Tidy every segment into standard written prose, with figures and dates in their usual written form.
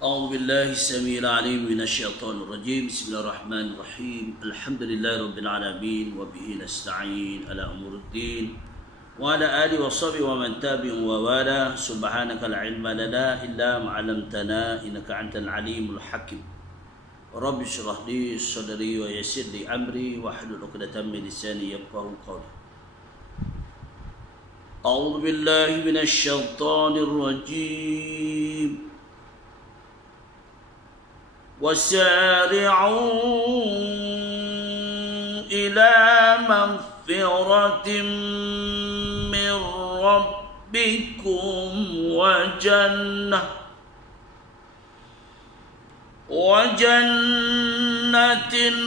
أعوذ بالله السميع العليم من الشيطان الرجيم. بسم الله الرحمن الرحيم. الحمد لله رب العالمين وبه نستعين على أمور الدين وعلى آله وصحبه ومن تبعهم ووالاه. سبحانك لا علم لنا إلا ما علمتنا إنك أنت العليم الحكيم. رب اشرح لي صدري ويسر لي أمري واحلل عقدة من لساني يفقهوا قولي. أعوذ بالله من الشيطان الرجيم. وسارعوا إلى مغفرة من ربكم وجنة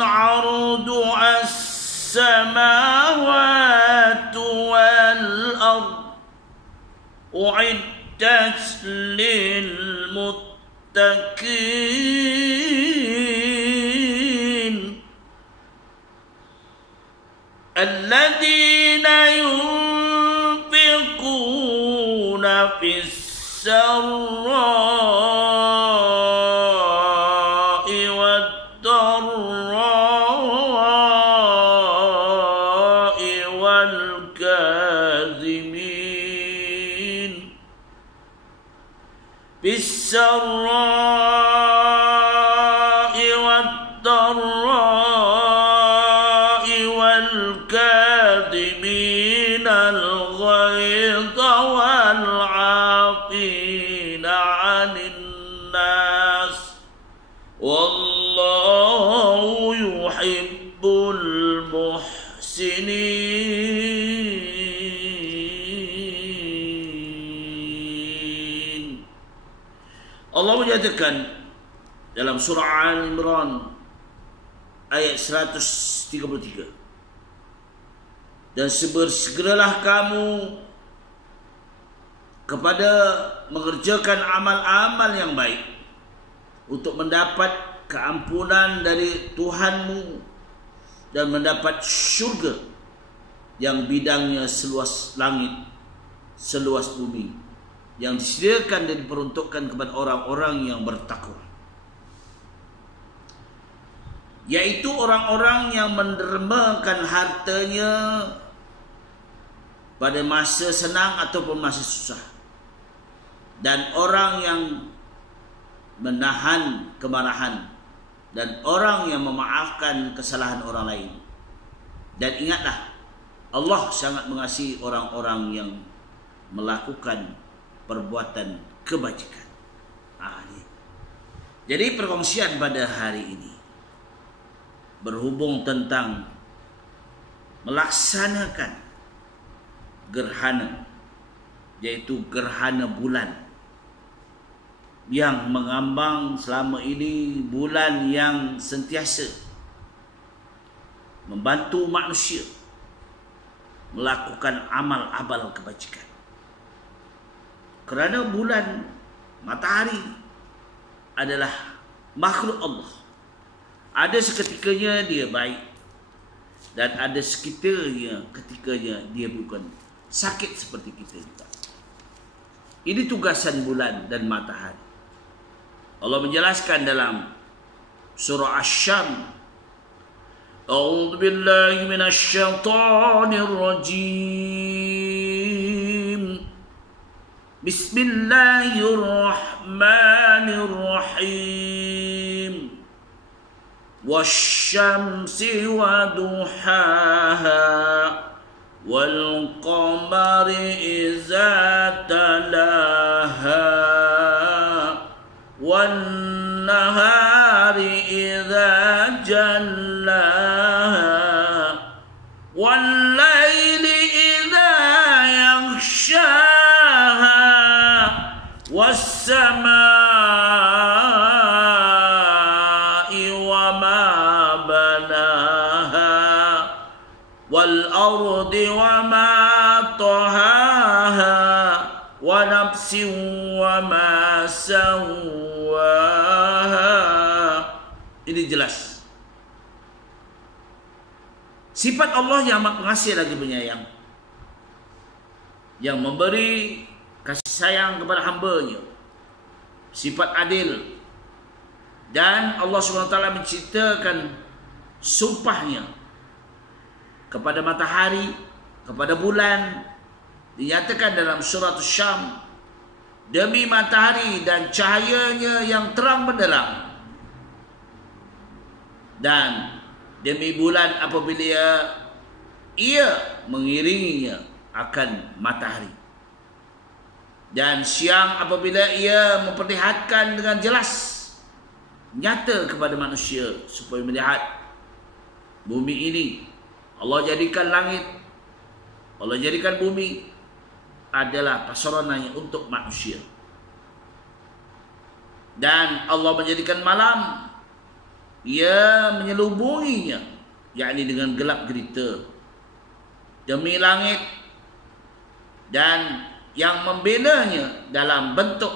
عرضها السماوات والأرض أعدت للمتقين الذين ينفقون في السراء والضراء والكاظمين في السراء والضراء والكاظمين الغيظ والعافين عن الناس والله يحب المحسنين. Allah menyatakan dalam surah Al-Imran ayat 133, dan segeralah kamu kepada mengerjakan amal-amal yang baik untuk mendapat keampunan dari Tuhanmu dan mendapat syurga yang bidangnya seluas langit, seluas bumi, yang disediakan dan diperuntukkan kepada orang-orang yang bertakwa, yaitu orang-orang yang mendermakan hartanya pada masa senang ataupun masa susah, dan orang yang menahan kemarahan, dan orang yang memaafkan kesalahan orang lain. Dan ingatlah, Allah sangat mengasihi orang-orang yang melakukan perbuatan kebajikan. Jadi perkongsian pada hari ini berhubung tentang melaksanakan gerhana, yaitu gerhana bulan yang mengambang selama ini, bulan yang sentiasa membantu manusia melakukan amal-amal kebajikan. Kerana bulan, matahari adalah makhluk Allah. Ada seketikanya dia baik, dan ada ketikanya dia bukan sakit seperti kita juga. Ini tugasan bulan dan matahari. Allah menjelaskan dalam surah Asy-Syams, A'udzu billahi minasy syaithanir rajim. Bismillahirrahmanirrahim. Wasyamsi wa duhaha wal qamari idza talaha wan nahari idza jallaha wal laili idza yaghshaha was samaa'i wa ma banaha wal ardi wa ma tahaha wa nafsin wa ma sawwaha. Ini jelas sifat Allah yang amat pengasih lagi penyayang, yang memberi kasih sayang kepada hamba-Nya, sifat adil, Dan Allah SWT menceritakan sumpahnya kepada matahari, kepada bulan. Dinyatakan dalam surah Asy-Syams, demi matahari dan cahayanya yang terang benderang, dan demi bulan apabila ia mengiringinya akan matahari, dan siang apabila ia memperlihatkan dengan jelas nyata kepada manusia supaya melihat bumi ini. Allah jadikan langit, Allah jadikan bumi adalah prasarananya untuk manusia. Dan Allah menjadikan malam, ia menyelubunginya, yakni dengan gelap gelita. Demi langit dan yang membelanya dalam bentuk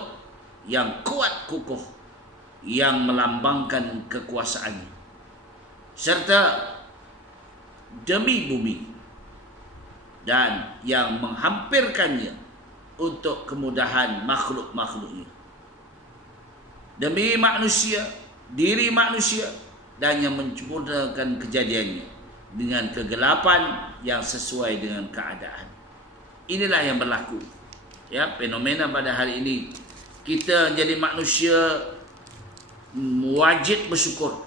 yang kuat kukuh, yang melambangkan kekuasaannya, serta demi bumi dan yang menghampirkannya untuk kemudahan makhluk-makhluknya, demi manusia, diri manusia, dan yang menciptakan kejadiannya dengan kegelapan yang sesuai dengan keadaan. Inilah yang berlaku, ya, fenomena pada hari ini. Kita jadi manusia wajib bersyukur,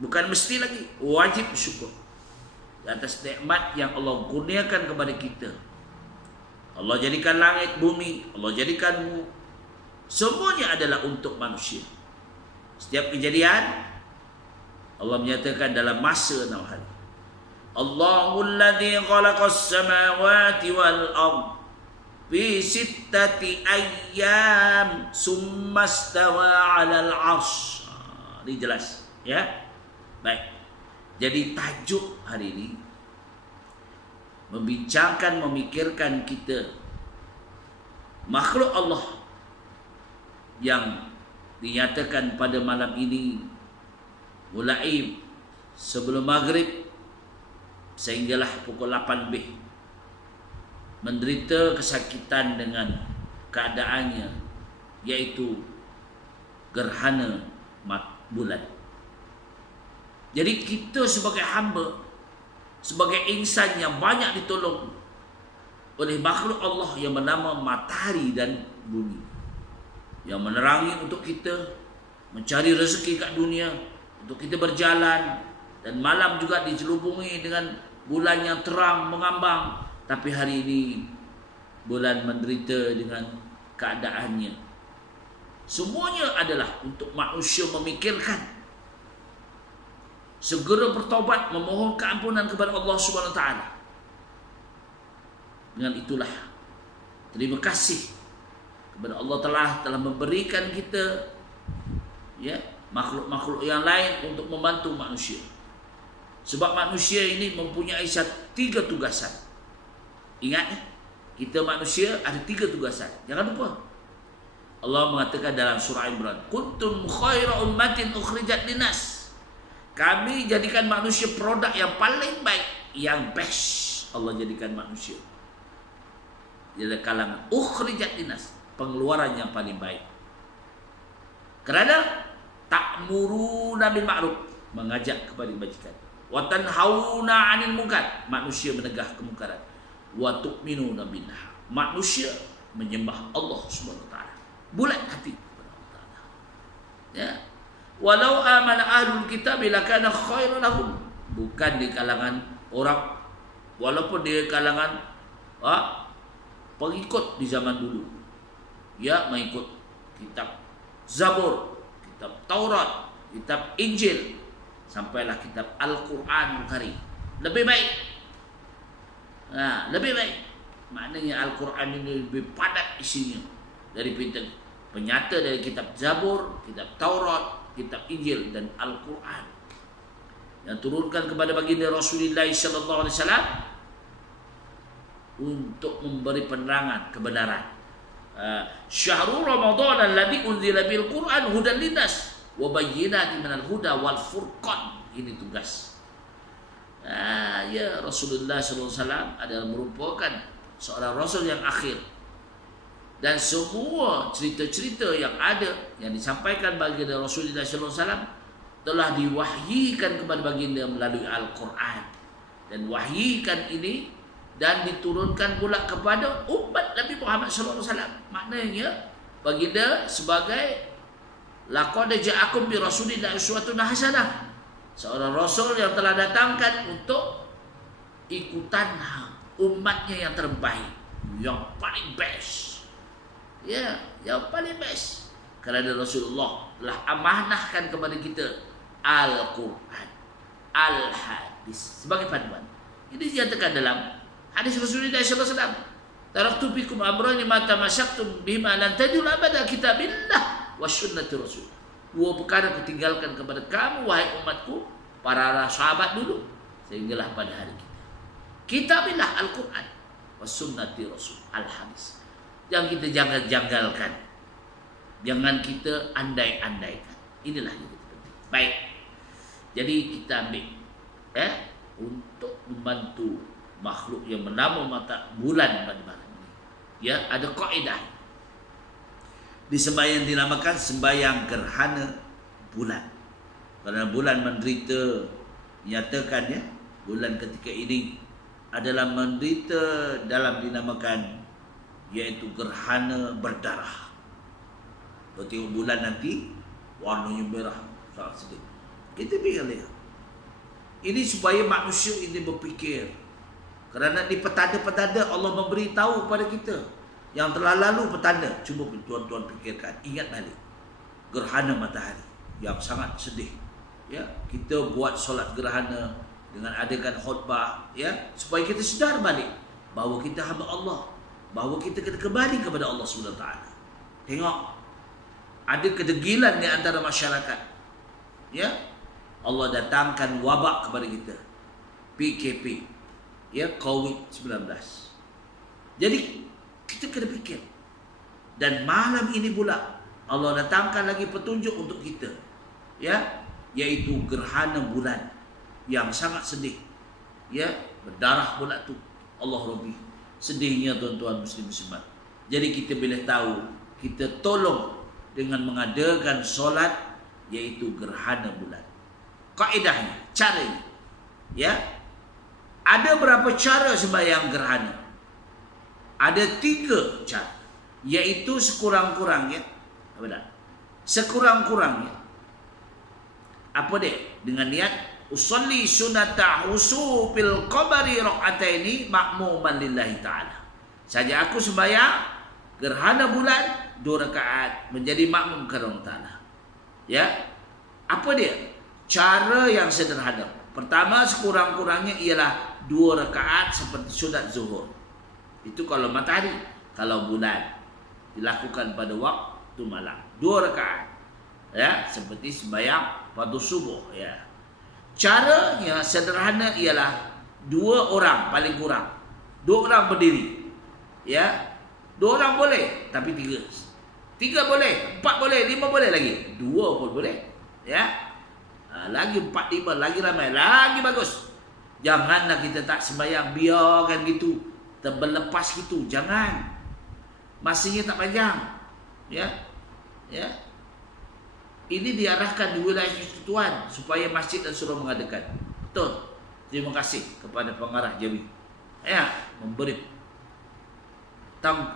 bukan mesti lagi, wajib bersyukur atas nikmat yang Allah kurniakan kepada kita. Allah jadikan langit, bumi, Allah jadikan semuanya adalah untuk manusia. Setiap kejadian Allah menyatakan dalam masa 6 hari. Allahul ladzi khalaqas samawati wal ard fi sittati ayyam summa stawa 'alal 'arsy. Ini jelas, ya. Baik. Jadi tajuk hari ini membincangkan, memikirkan kita makhluk Allah yang dinyatakan pada malam ini mulai sebelum maghrib sehinggalah pukul 8 lebih menderita kesakitan dengan keadaannya, yaitu gerhana bulan. Jadi kita sebagai hamba, sebagai insan yang banyak ditolong oleh makhluk Allah yang bernama matahari dan bumi, yang menerangi untuk kita mencari rezeki kat dunia, untuk kita berjalan, dan malam juga dicelubungi dengan bulan yang terang mengambang. Tapi hari ini bulan menderita dengan keadaannya. Semuanya adalah untuk manusia memikirkan, segera bertaubat, memohon keampunan kepada Allah Subhanahu Wa Taala. Dengan itulah terima kasih kepada Allah telah memberikan kita, ya, makhluk-makhluk yang lain untuk membantu manusia. Sebab manusia ini mempunyai 3 tugasan. Ingat, kita manusia ada 3 tugasan. Jangan lupa. Allah mengatakan dalam surah Imran, kuntum khaira ummatin ukhrijat linnas. Kami jadikan manusia produk yang paling baik, yang best. Allah jadikan manusia dari kalangan ukhrijat linnas, pengeluaran yang paling baik. Kerana ta'muruna bil ma'ruf, mengajak kepada kebajikan, wa tanhauna 'anil munkar, manusia menegah kemungkaran, wa tu'minuna billah, manusia menyembah Allah Subhanahu Wa Taala, bulat hati kepada Allah Taala. Ya, walau amana ahlul kitab lakana khairan lahum, bukan di kalangan orang, walaupun di kalangan pengikut di zaman dulu, ya, mengikut kitab Zabur, kitab Taurat, kitab Injil, sampailah kitab Al-Quran Karim, lebih baik. Lebih baik. Maknanya Al-Quran ini lebih padat isinya dari penyata dari kitab Zabur, kitab Taurat, kitab Injil, dan Al-Quran yang turunkan kepada baginda Rasulullah sallallahu alaihi wasallam untuk memberi penerangan kebenaran. Syahrul Ramadan alladzi unzila bil Quran hudan linnas wa bayyinatin minal huda wal furqan. Ini tugas. Ya, Rasulullah sallallahu alaihi wasallam adalah merupakan seorang rasul yang akhir, Dan semua cerita-cerita yang ada, yang disampaikan baginda Rasulullah SAW, telah diwahyikan kepada baginda melalui Al-Quran. Dan wahyikan ini dan diturunkan pula kepada umat Nabi Muhammad SAW. Maknanya baginda sebagai laqad ja'akum bi Rasulillah uswatun hasanah, seorang rasul yang telah datangkan untuk ikutan umatnya yang terbaik, yang paling best. Ya, yang paling best. Kerana Rasulullah telah amanahkan kepada kita Al-Quran, Al-Hadis sebagai panduan. Ini dinyatakan dalam hadis Rasulullah SAW. Taraktu fikum amrayni ma tamassaktum bihima lan tadillu abada kitabillah wa sunnati Rasul. Dua perkara aku tinggalkan kepada kamu wahai umatku, para sahabat dulu, sehinggalah pada hari kita. Kitabillah Al-Quran wa sunnati Rasul, Al-Hadis. Jangan kita janggalkan, jangan kita andai-andaikan. Inilah yang kita penting. Baik. Jadi kita ambil untuk membantu makhluk yang bernama mata bulan pada malam ini. Ya, ada kaedah. Di sembahyang dinamakan sembahyang gerhana bulan. Kerana bulan menderita, nyatakan ya, bulan ketika ini adalah menderita dalam dinamakan iaitu gerhana berdarah. Kalau tengok bulan nanti warnanya merah, sangat sedih. Kita fikir lihat. Ini supaya manusia ini berfikir. Kerana di petanda-petanda Allah memberitahu kepada kita yang telah lalu petanda. Cuba tuan-tuan fikirkan, ingat balik gerhana matahari yang sangat sedih. Ya, kita buat solat gerhana dengan adakan khutbah, ya, supaya kita sedar balik bahawa kita hamba Allah, bahawa kita kena kembali kepada Allah SWT. Tengok, ada kedegilan di antara masyarakat. Ya, Allah datangkan wabak kepada kita, PKP, ya, COVID-19. Jadi kita kena fikir. Dan malam ini pula Allah datangkan lagi petunjuk untuk kita, ya, yaitu gerhana bulan yang sangat sedih. Ya, berdarah pula tu. Allah Rabbi, sedihnya tuan-tuan muslim-muslimat. Jadi kita boleh tahu, kita tolong dengan mengadakan solat yaitu gerhana bulan. Kaedahnya, caranya, ya, ada berapa cara sembahyang gerhana? Ada 3 cara, yaitu sekurang-kurangnya, apa dah? Sekurang-kurangnya, apa dia? Dengan niat usolli sunata husufil qamari raq'ataini ma'muman lillahi ta'ala. Saja aku sembahyang gerhana bulan 2 rakaat menjadi makmum kepada Allah Ta'ala. Ya. Apa dia? Cara yang sederhana. Pertama, sekurang-kurangnya ialah 2 rakaat seperti sunat zuhur. Itu kalau matahari. Kalau bulan, dilakukan pada waktu malam 2 rakaat. Ya, seperti sembahyang pada subuh, ya. Caranya sederhana ialah 2 orang paling kurang. 2 orang berdiri. Ya. 2 orang boleh, tapi 3. 3 boleh, 4 boleh, 5 boleh lagi. 2 pun boleh. Ya. Lagi 4, 5, lagi ramai, lagi bagus. Janganlah kita tak sembahyang, biarkan gitu, terlepas gitu. Jangan. Masanya tak panjang. Ya. Ya. Ini diarahkan di wilayah Persekutuan supaya masjid dan surau mengadakan. Betul. Terima kasih kepada pengarah Jawi. Ya, memberi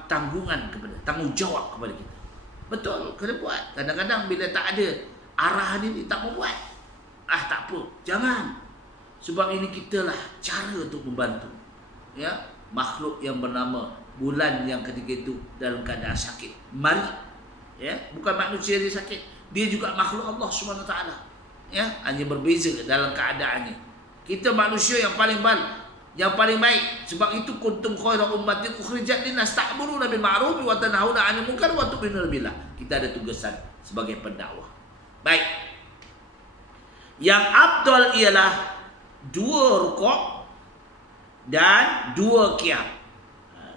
tanggungan kepada, tanggungjawab kepada kita. Betul, kena buat. Kadang-kadang bila tak ada arahan ini tak mau buat. Tak apa, jangan. Sebab ini kitalah cara untuk membantu, ya, makhluk yang bernama bulan yang ketika itu dalam keadaan sakit. Mari, ya, bukan manusia dia sakit. Dia juga makhluk Allah SWT. Ya, hanya berbeza dalam keadaannya. Kita manusia yang paling baik. Sebab itu kuntum khairu ummatin ukhrijat linnas ta'muruna bil ma'ruf wa tanhauna 'anil munkar wa tu'minuna billah. Kita ada tugasan sebagai pendakwah. Baik. Yang afdal ialah 2 rukuk dan 2 qiyam.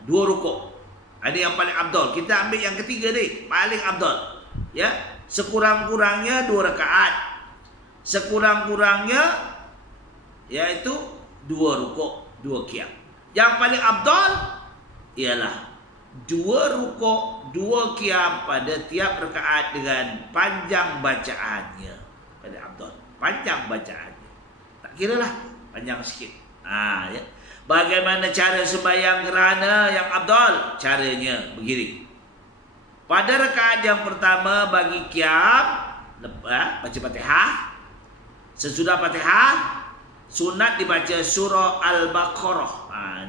2 rukuk. Ada yang paling afdal. Kita ambil yang ketiga ni, paling afdal. Ya. Sekurang-kurangnya 2 rakaat. Sekurang-kurangnya yaitu 2 rukuk, 2 qiyam. Yang paling afdal ialah dua rukuk, dua qiyam pada tiap rakaat dengan panjang bacaannya. Pada afdal, panjang bacaannya. Tak kira lah, panjang sikit. Ya. Bagaimana cara sembahyang gerhana yang afdal? Caranya begini. Pada rakaat yang pertama bagi qiyam, baca Fatihah. Sesudah Fatihah, sunat dibaca surah Al-Baqarah.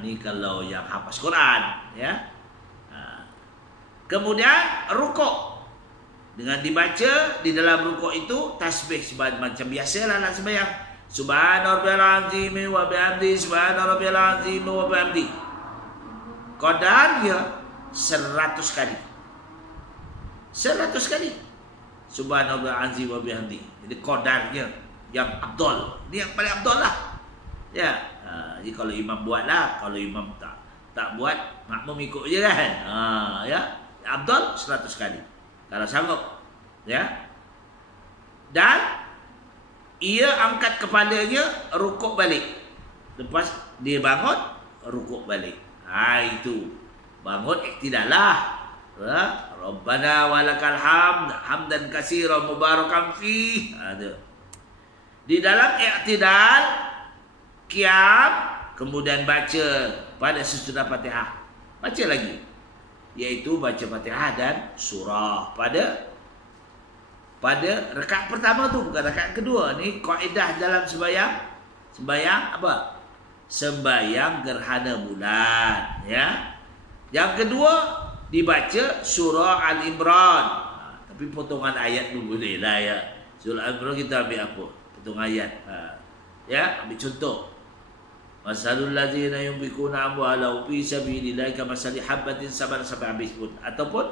Ini kalau yang hafaz Quran, ya. Kemudian rukuk. Dengan dibaca di dalam rukuk itu tasbih macam biasalah nak sembahyang. Subhana rabbiyal azim wa bihamdi, subhana rabbiyal azim wa bihamdi. Qadarnya 100 kali. 100 kali. Subhana rabbiyal azim wa bihamdi. Jadi qadarnya yang afdal. Ini yang paling afdal lah. Ya. Jadi kalau imam buatlah, kalau imam tak buat, makmum ikut je kan. Ya. Afdal 100 kali kalau sanggup, ya. Dan ia angkat kepalanya, rukuk balik. Lepas dia bangun, rukuk balik. Itu bangun iktidalah. Rabbana walakal hamd hamdan katsiran mubarakan fi. Di dalam iktidal qiyam, kemudian baca pada sesudah Fatihah. Baca lagi, yaitu baca Fatihah dan surah pada rakaat pertama tu, bukan rakaat kedua. Ni kaedah dalam sembahyang apa? Sembahyang gerhana bulan, ya. Yang kedua dibaca surah Al-Imran. Tapi potongan ayat tu boleh lah, ya. Surah Al-Imran kita ambil apa? Potongan ayat. Ya, ambil contoh. Masalul ladzina yunfikuna amwalahum fi sabilillah kamasali habatin sampai habis pun. Ataupun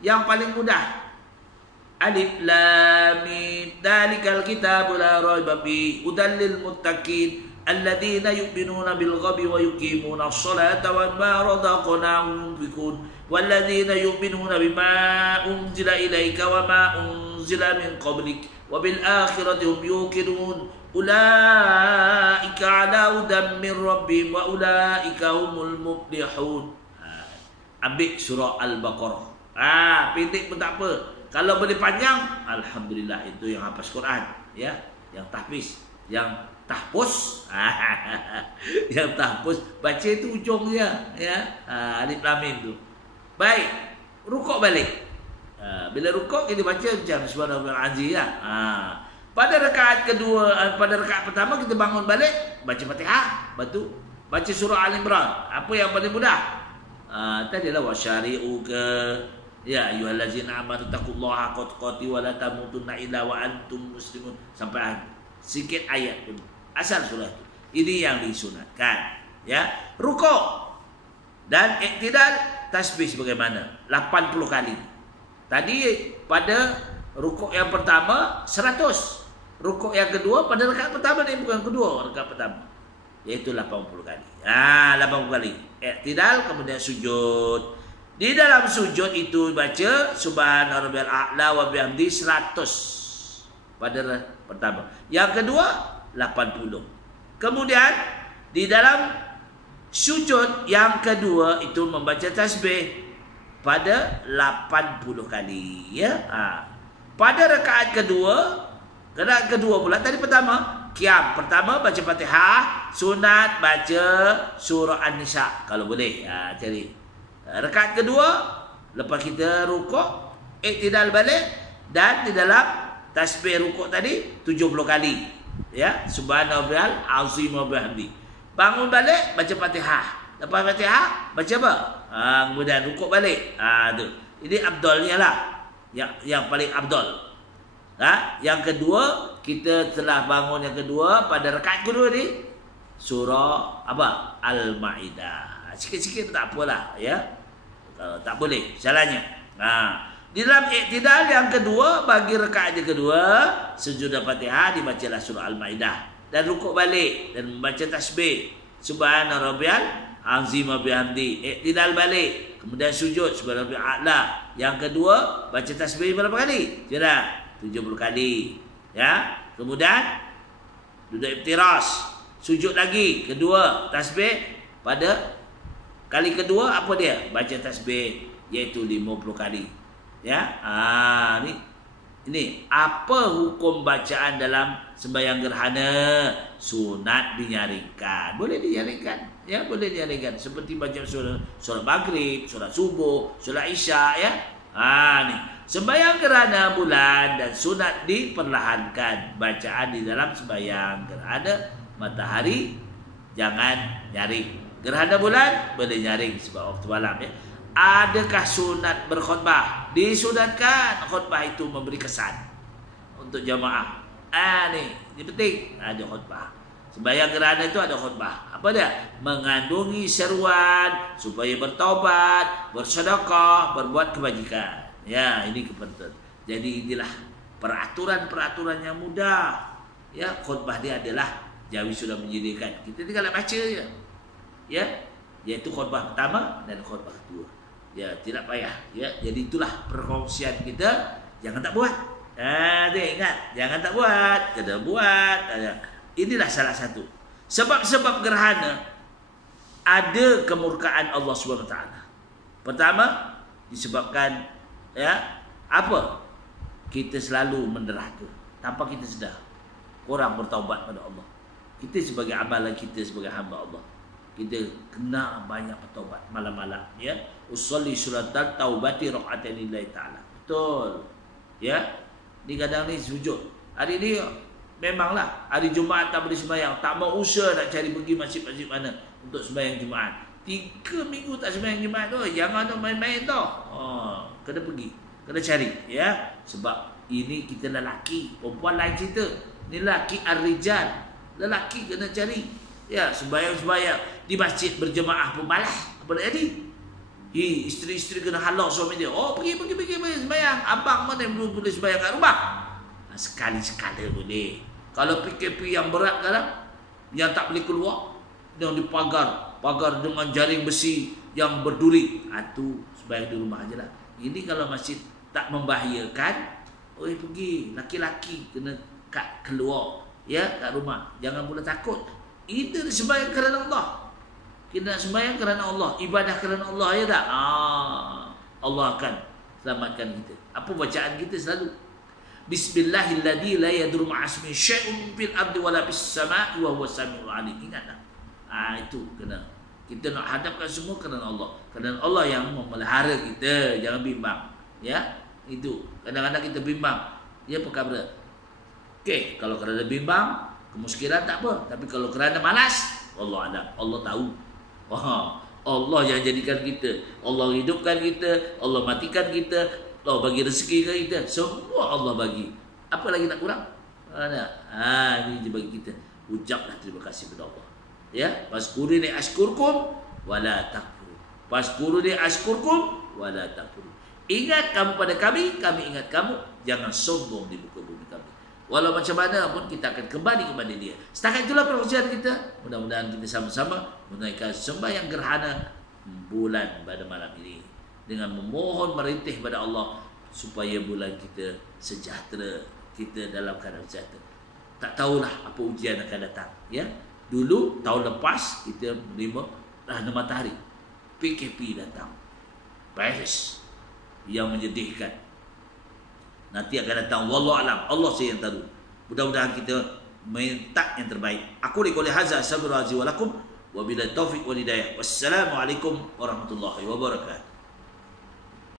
yang paling mudah, Alif Lam Mim dzalikal kitabu la raiba fihi hudal lil muttaqin alladzina yu'minuna bil ghaibi wa yuqimuna ash-shalata wa mimma razaqnahum yunfikun walladzina yu'minuna bima unzila ilaika wa ma unzila min qablik wa bil akhirati hum yuqinun ulaika ala hudan min rabbihim wa ulaika humul muflihun. Ambil surah Al-Baqarah. Pendek pun tak apa. Kalau boleh panjang, alhamdulillah, itu yang hafaz Quran, ya. Yang tahfiz, yang tahpus. Yang tahpus baca itu ujungnya, ya. Alif Lam Mim tu. Baik, rukuk balik. Bila rukuk kita baca macam subhanallah azim, ya. Pada rakaat kedua, pada rakaat pertama kita bangun balik, baca Fatihah, baca surah Al-Imran. Apa yang paling mudah? Tadilah wasyari'u ke, ya ayyuhallazina amanu taqullaha haqqa tuqatih wa la tamutunna illa wa antum muslimun, sampai sikit ayat pun. Asal surah itu. Ini yang disunatkan, ya. Rukuk dan iktidal tasbih sebagaimana 80 kali. Tadi pada rukuk yang pertama 100. Rukuk yang kedua pada rakaat pertama ni, bukan kedua, rakaat pertama, iaitu 80 kali. 80 kali. Iktidal, kemudian sujud. Di dalam sujud itu baca subhana rabbiyal a'la wa bihamdi 100 pada pertama. Yang kedua 80. Kemudian di dalam sujud yang kedua itu membaca tasbih pada 80 kali, ya. Pada rakaat kedua pula, tadi pertama qiyam, pertama baca Fatihah, sunat baca surah An-Nisa kalau boleh. Cari rakaat kedua, lepas kita rukuk, iktidal balik, dan di dalam tasbih rukuk tadi 70 kali, ya. Subhanallahil azim wa bihamdi. Bangun balik baca Fatihah, lepas Fatihah baca apa? Kemudian rukuk balik. Tu. Ini afdalnya lah, yang paling afdal. Yang kedua, kita telah bangun yang kedua, pada rakaat kedua ni surah apa? Al-Maidah. Sikit-sikit tak apalah, ya. Kalau tak boleh salahnya. Di dalam iktidal yang kedua, bagi rakaat yang kedua, sesudah Fatihah dibacalah surah Al-Maidah dan rukuk balik dan membaca tasbih subhana rabbiyal azim wa bihamdi. Iktidal balik, kemudian sujud subhana rabbiyal a'la. Yang kedua baca tasbih berapa kali? Sudah 70 kali, ya. Kemudian duduk iftiras, sujud lagi, kedua tasbih pada Kali kedua apa dia? Baca tasbih, iaitu 50 kali. Ya, ini apa hukum bacaan dalam sembahyang gerhana? Sunat dinyaringkan. Boleh dinyaringkan. Ya, boleh dinyaringkan. Seperti baca solat maghrib, solat subuh, solat isya, ya. Ni sembahyang gerhana bulan dan sunat diperlahankan. Bacaan di dalam sembahyang gerhana matahari jangan nyaring. Gerhana bulan boleh nyaring sebab waktu malam, ya. Adakah sunat berkhutbah? Disunatkan khutbah itu memberi kesan untuk jamaah. Ini penting. Ada khutbah. Sembahyang gerhana itu ada khutbah. Apa dia? Mengandungi seruan supaya bertaubat, bersedekah, berbuat kebajikan. Ya, ini kepentingan. Jadi inilah peraturan-peraturan yang mudah. Ya, khutbah dia adalah Jawi sudah menyediakan. Kita tinggal baca je. Ya, yaitu khutbah pertama dan khutbah kedua. Ya, tidak payah. Ya, jadi itulah perkongsian kita. Jangan tak buat. Dia ingat, jangan tak buat, kena buat. Inilah salah satu sebab-sebab gerhana ada kemurkaan Allah SWT. Pertama, disebabkan apa? Kita selalu menderhaka tanpa kita sedar. Kurang bertaubat pada Allah. Kita sebagai amalan kita sebagai hamba Allah, kita kena banyak bertaubat malam-malam, ya. Usolli suratan taubati raq'atan lillahi ta'ala. Betul. Ya. Ni kadang ni sujud. Hari ni memanglah hari Jumaat tak boleh sembahyang, tak mau usaha nak cari pergi masjid-masjid mana untuk sembahyang Jumaat. 3 minggu tak sembahyang Jumaat tu, jangan nak main-main tau. Kena pergi, kena cari, ya. Sebab ini kita lelaki, perempuan lain cerita. Ni lelaki ar-rijal. Lelaki kena cari. Ya, sembahyang di masjid berjemaah pun malas. Apa nak jadi? Isteri-isteri kena halau suami dia. Pergi sembahyang. Abang mana yang belum boleh sembahyang kat rumah? Sekali-sekala boleh. Kalau PKP yang berat sekarang, yang tak boleh keluar, yang dipagar dengan jaring besi yang berduri, tu sembahyang di rumah aje lah. Ini kalau masjid tak membahayakan, pergi. Laki-laki kena keluar, ya, kat rumah. Jangan pula takut. Itu sembahyang kerana Allah. Kita sembahyang kerana Allah, ibadah kerana Allah, ya tak? Allah akan selamatkan kita. Apa bacaan kita selalu? Bismillahilladzi la yadurru ma'asmi syai'un fil ardi wala fis sama'i wa huwas samiul 'alim. Ingat tak? Itu kena. Kita nak hadapkan semua kerana Allah. Kerana Allah yang memelihara kita, jangan bimbang. Ya? Itu. Kadang-kadang kita bimbang. Ya, perkara. Okey, kalau kerana bimbang, kemuskilan tak apa. Tapi kalau kerana malas, Allah ada. Allah tahu. Allah yang jadikan kita, Allah hidupkan kita, Allah matikan kita, Allah bagi rezeki ke kita. Semua Allah bagi. Apa lagi nak kurang? Ini dia bagi kita. Ucaplah terima kasih kepada Allah. Ya, waskuruni ashkurkum wala takfuru. Waskuruni ashkurkum wala takfuru. Ingat kamu pada kami ingat kamu. Jangan sombong di muka bumi kami. Walau macam mana pun kita akan kembali kepada dia. Setakat itulah perkongsian kita. Mudah-mudahan kita sama-sama menaikkan sembahyang gerhana bulan pada malam ini dengan memohon merintih pada Allah supaya bulan kita sejahtera, kita dalam keadaan sejahtera. Tak tahulah apa ujian akan datang, ya. Dulu tahun lepas kita menerima gerhana matahari. PKP datang. Virus yang menyedihkan. Nanti akan datang, wallahu alam, Allah saja yang tahu. Mudah-mudahan kita minta yang terbaik. Aku liqouli hadza, astaghfirullahalazim wa lakum wa billahi taufiq wal hidayah. Wassalamualaikum warahmatullahi wabarakatuh.